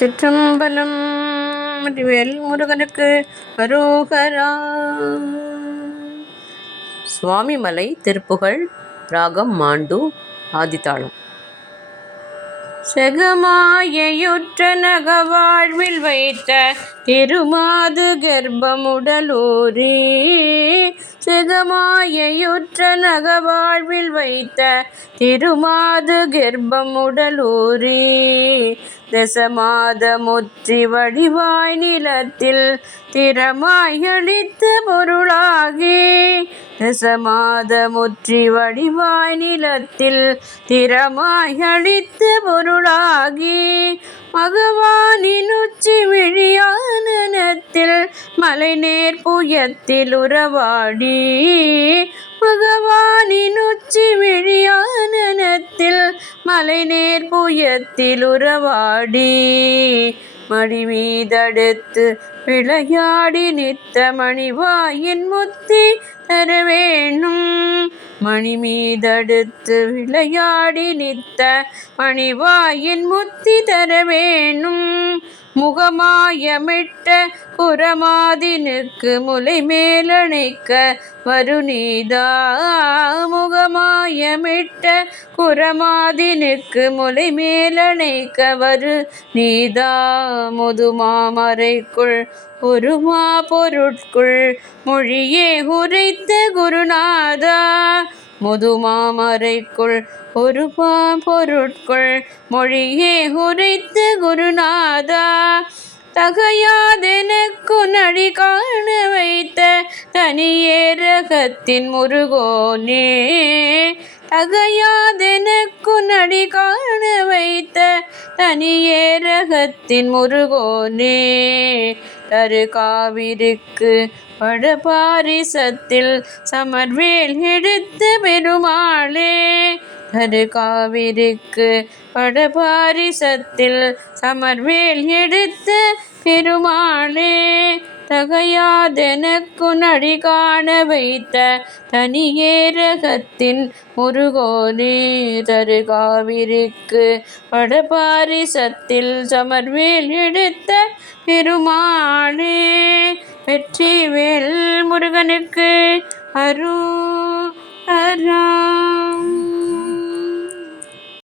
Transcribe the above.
சிற்றம்பலம். வேல் முருகனுக்கு அரோகரா. சுவாமிமலை திருப்புகழ். ராகம் மாண்டு. ஆதித்தாளம். செகமாயையுற்ற நகவாழ்வில் வைத்த திருமாது கர்ப்பமுடலூரே. செகமாயையுற்ற நகவாழ்வில் வைத்த திருமாது கர்ப்பமுடலூரே. தசமாத முற்றி வடிவாய் நிலத்தில் திறமாய் அளித்த பொருளாகி. தசமாத முற்றி வடிவாய் நிலத்தில் திறமாய் அளித்த பொருளாகி. மகவானின் உச்சி விழியானத்தில் மலைநேர் புயத்தில் உறவாடி. மகவானின் உச்சி விழியானத்தில் மலைநேர் புயத்தில் உறவாடி. மடிமீதடுத்து விளையாடி நித்த மணிவாயின் முத்தி தரவேணும். மணிமீதடுத்து விளையாடி நித்த மணிவாயின் முத்தி தரவேணும். முகமாயமிட்ட குரமாதினுக்கு முலை மேலணைக்க வருநீதா. முகமாயமிட்ட குரமாதினுக்கு முலை மேலணைக்க வருநீதா. முதுமாமரைக்குள் ஒருமா பொருட்குள் மொழியே உரைத்த குருநாதா. முதுமாமரைக்குள் ஒருமா பொருட்குள் மொழியே உரைத்த குருநாதா. தகையாதெனக்கு நடி காண வைத்த தனியேரகத்தின் முருகோனே. தகையாதெனக்கு நடி காண வைத்த தனியேரகத்தின் முருகோனே. தருகாவிற்கு வடபாரிசத்தில் சமர்வேல் எடுத்த பெருமாளே. தருகாவிற்கு வடபாரிசத்தில் சமர்வேல் எடுத்த பெருமாளே. தகையாதெனக்கு நடி காண வைத்த தனியேரகத்தின் முருகோனே. தருகாவிற்கு வடபாரிசத்தில் சமர்வேல் எடுத்த பெருமாளே. வெற்றிவேல் முருகனுக்கு அரோகரா.